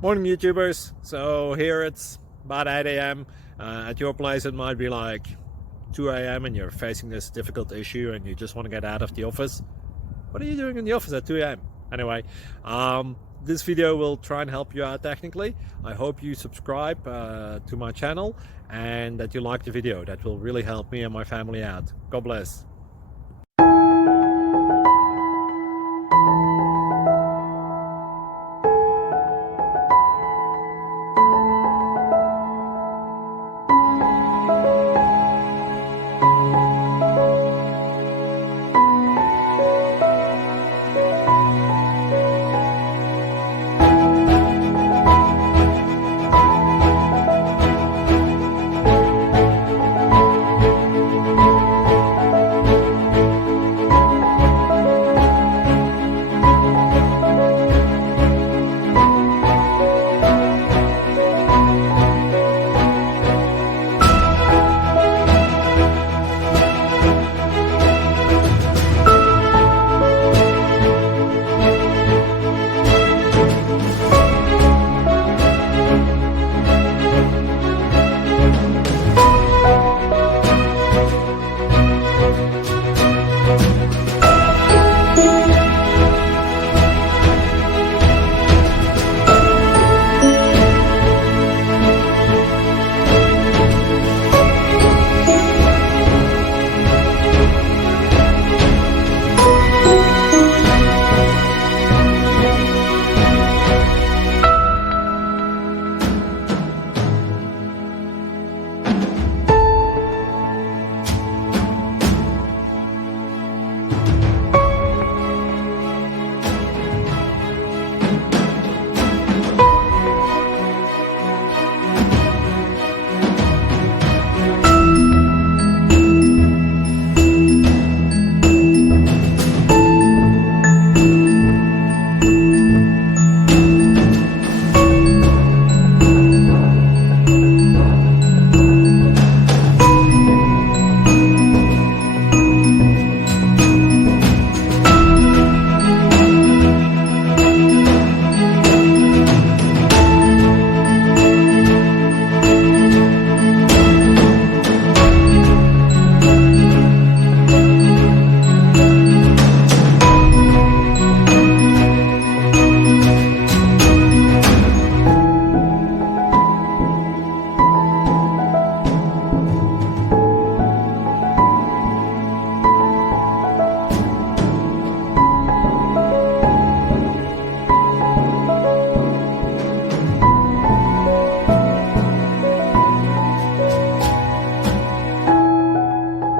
Morning YouTubers. So here it's about 8 a.m. At your place it might be like 2 a.m. and you're facing this difficult issue and you just want to get out of the office. What are you doing in the office at 2 a.m.? Anyway, this video will try and help you out technically. I hope you subscribe to my channel and that you like the video. That will really help me and my family out. God bless.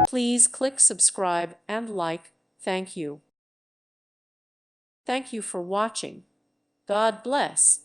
Please click subscribe and like. Thank you. Thank you for watching. God bless.